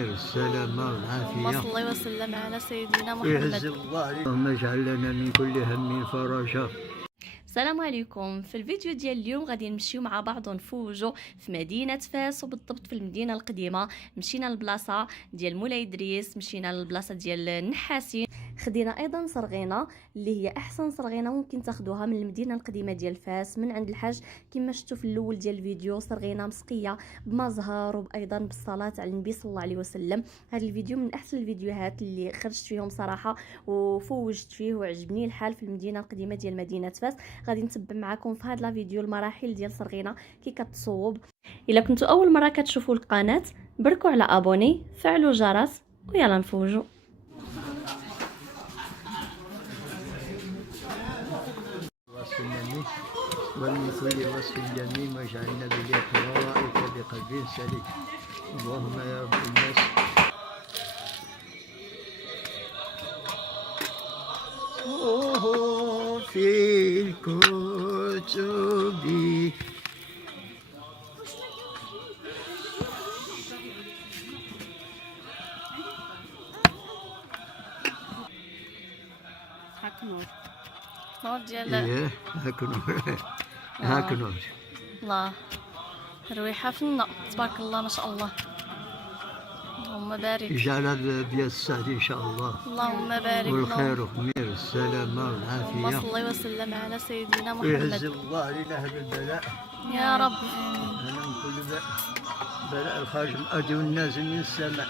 السلامة والعافية. اللهم صل وسلم على سيدنا ويعز محمد. الله اللهم اجعل لنا من كل هم فرجا. السلام عليكم. في الفيديو ديال اليوم غادي نمشيو مع بعض ونفوجوا في مدينه فاس، وبالضبط في المدينه القديمه. مشينا للبلاصه ديال مولاي ادريس، مشينا للبلاصه ديال النحاسين، خدينا ايضا صرغينه اللي هي احسن صرغينه ممكن تاخذوها من المدينه القديمه ديال فاس من عند الحاج. كما شفتوا في الاول ديال الفيديو صرغينه مسقيه بمزهر وايضا بالصلاه على النبي صلى الله عليه وسلم. هذا الفيديو من احسن الفيديوهات اللي خرجت فيهم صراحه وفوجت فيه وعجبني الحال في المدينه القديمه ديال مدينه فاس. غادي نتبع معكم في هذا الفيديو المراحل ديال صرغينه كي كتصوب. الا كنتوا اول مره كتشوفوا القناه بركوا على ابوني، فعلوا الجرس، ويلا نفوجوا. ومن كل وصف جميل واجعلنا بلقائك بقلب سليم. اللهم يا رب الناس. في الكتب هاك نور ديال هاك نور هاك نور. الله، الرويحه فنه تبارك الله ما شاء الله. اللهم بارك، يجعلها بيد السعد ان شاء الله. اللهم بارك، والخير والخير السلامة والعافية. اللهم صل وسلم على سيدنا ويعز محمد. الله لنا هذا البلاء يا رب. أنا من كل بلاء الخارج الأرض والنازل من السماء،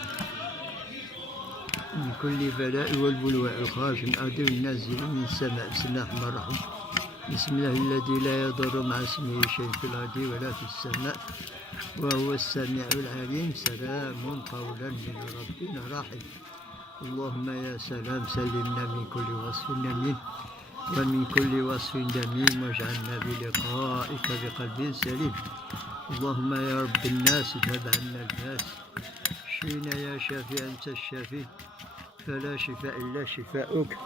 من كل بلاء والبلواء الخارج من الأرض والنازل من السماء. بسم الله الرحمن الرحيم. بسم الله الذي لا يضر مع اسمه شيء في الأرض ولا في السماء وهو السميع العليم. سلام قولا من رب رحيم. اللهم يا سلام سلمنا من كل وصف نميم ومن كل وصف دميم واجعلنا بلقائك بقلب سليم. اللهم يا رب الناس اذهب عنا الباس، اشفينا يا شافي انت الشافي، فلا شفاء الا شفاؤك،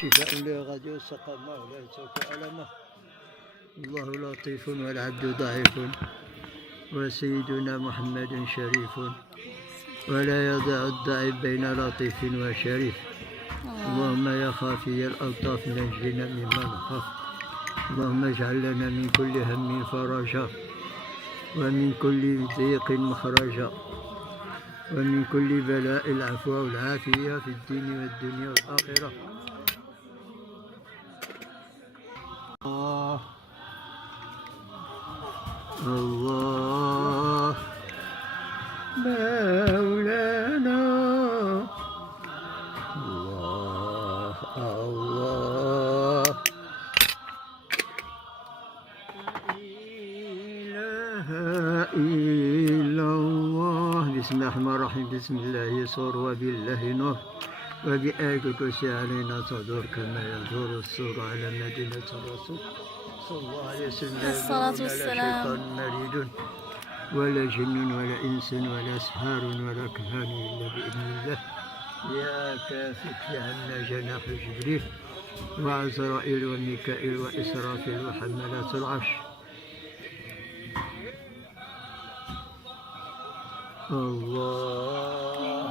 شفاء لا يغادر سقما ولا يترك الما. الله لطيف والعبد ضعيف وسيدنا محمد شريف، ولا يضع الضعيف بين لطيف وشريف. اللهم يا خافي الألطاف نجينا مما نخاف. اللهم اجعل لنا من كل هم فرجا ومن كل ضيق مخرجا ومن كل بلاء العفو والعافية في الدين والدنيا والآخرة. الله مولانا. الله الله لا إله إلا الله. بسم الله الرحمن الرحيم. بسم الله يسر وبالله نور وبآية الكرسي علينا تدور كما يدور السور على مدينة الرسول صلى الله عليه وسلم. الصلاة والسلام. لا شيطان مريد ولا جن ولا إنس ولا سحار ولا كهان إلا بإذن الله. يا كافك عنا جناح جبريل وعزرائيل وميكائيل وإسرافيل وحملات العرش. الله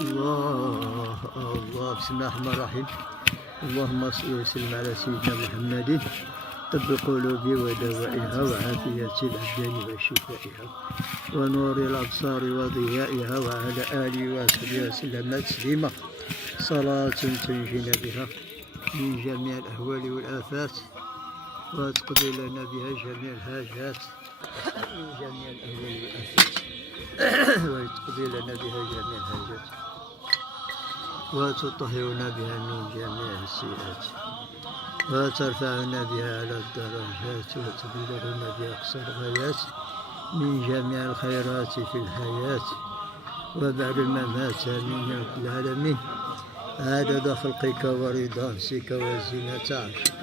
الله الله. بسم الله الرحمن الرحيم. اللهم صل وسلم على سيدنا محمد طب القلوب ودوائها وعافية الأبدان وشفائها ونور الأبصار وضيائها وعلى آله وصحبه وسلم تسليما. صلاة تنجينا بها من جميع الأهوال والآفات وتقضي لنا بها جميع الحاجات من جميع الأهوال والآفات وتقضي لنا بها جميع الحاجات وتطهرنا بها من جميع السيئات وترفعنا بها على الدرجات وتبلغنا بأقصى الغايات من جميع الخيرات في الحياة وبعد الممات. آمين يا رب العالمين. عدد خلقك ورضا نفسك وزنة عرشك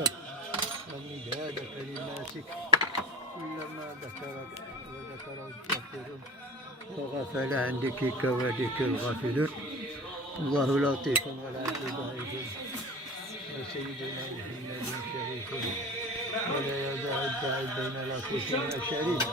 ومداد كلماتك. كلما ذكرك وذكره الذاكرون وغفل عن ذكرك وذكر الغافلون. الله لطيف والعبد ضعيف وسيدنا محمد شريف ولا يدع الداعي بين لطيف وشريف.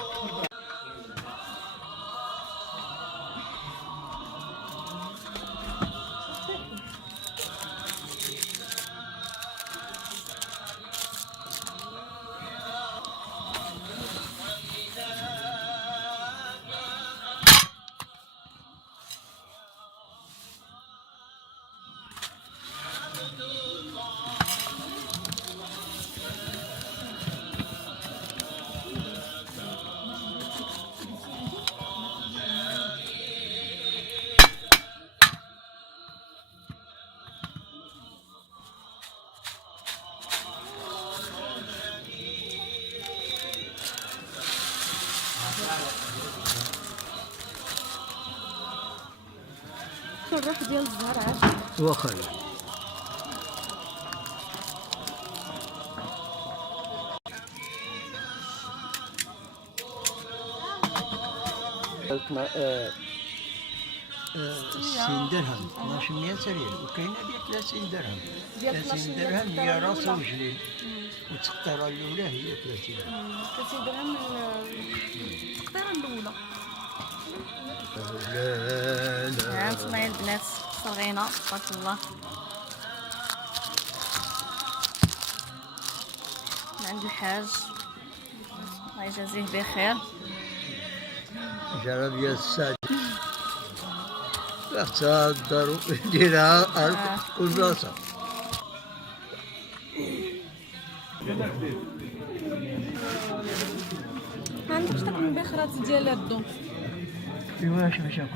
في الروح ديال الزهر واخا. ستين درهم 1200 ريال، وكاينه ب 30 درهم. 30 درهم هي راس ورجلين، والتقطيره الاولى هي 30 درهم. 30 درهم من التقطيره الاولى. لا لا هانتوما يا البنات صغينه تبارك الله. من عند الحاج الله يجازيه بخير. جربية السعد اختار الدار ديالها والبلاصة. عندك شتاك من بخرات ديال الدو. ايوا شوف شوف.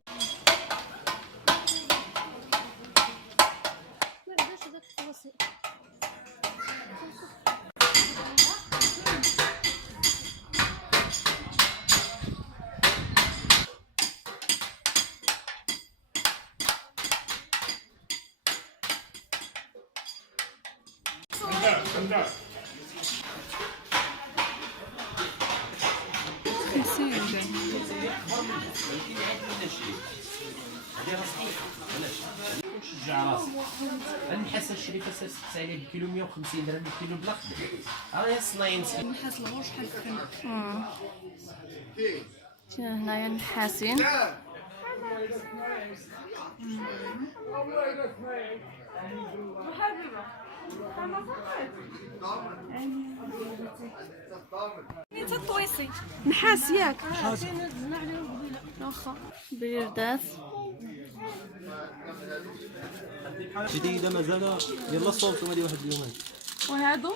شجع راسك. النحاس الشريفه سالت عليه بكيلو 150 درهم الكيلو بلا خدمه. راه الصنايع مسكين. النحاس الغور شحال فين؟ شنو هنايا النحاسين. انت الطويسي نحاس ياك واخا بردات جديده مازال يلا صوبتو هذه واحد اليومين. وهادو